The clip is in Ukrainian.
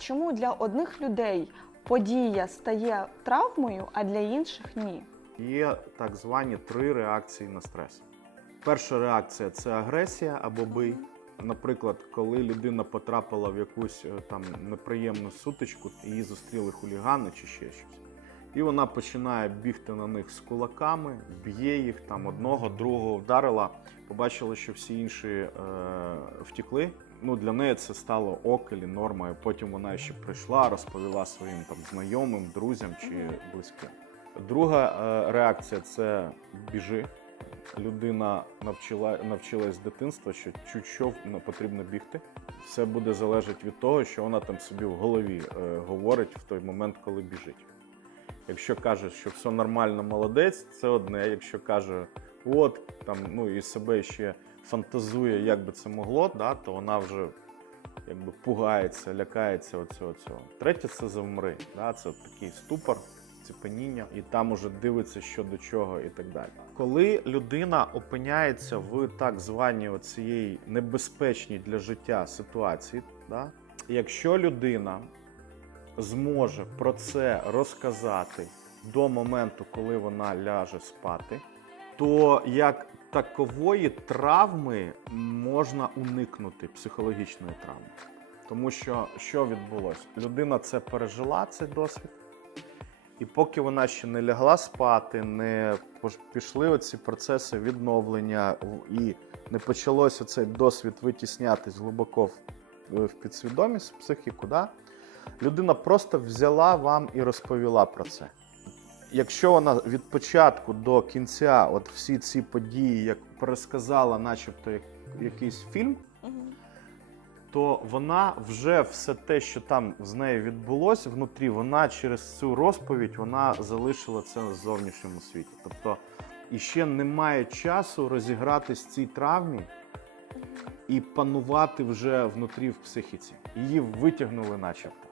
чому для одних людей подія стає травмою, а для інших ні? Є так звані три реакції на стрес. Перша реакція це агресія або бий. Наприклад, коли людина потрапила в якусь е, там неприємну сутичку, її зустріли хулігани чи ще щось. І вона починає бігти на них з кулаками, б'є їх там одного, другого вдарила. Побачила, що всі інші е, втікли. Ну, для неї це стало ок нормою. Потім вона ще прийшла, розповіла своїм там знайомим, друзям чи близьким. Друга е, реакція це біжи. Людина навчила, навчилась з дитинства, що чуть що потрібно бігти. Все буде залежати від того, що вона там собі в голові е, говорить в той момент, коли біжить. Якщо каже, що все нормально, молодець, це одне. Якщо каже, от там, ну і себе ще фантазує, як би це могло, да, то вона вже якби пугається, лякається оцього цього. Третє це завмри. Да, це такий ступор, ціпеніння, і там уже дивиться, що до чого, і так далі. Коли людина опиняється в так званій оцієї небезпечній для життя ситуації, да, якщо людина зможе про це розказати до моменту, коли вона ляже спати, то як такової травми можна уникнути психологічної травми. Тому що що відбулося? Людина це пережила цей досвід, і поки вона ще не лягла спати, не пішли оці процеси відновлення і не почалося цей досвід витіснятись глибоко в, підсвідомість, в психіку, да? людина просто взяла вам і розповіла про це. Якщо вона від початку до кінця, от всі ці події, як пересказала, начебто як, якийсь фільм, то вона вже все те, що там з нею відбулося внутрі, вона через цю розповідь вона залишила це в зовнішньому світі. Тобто іще немає часу розігратись цій травмі і панувати вже внутрі в психіці. Її витягнули, начебто.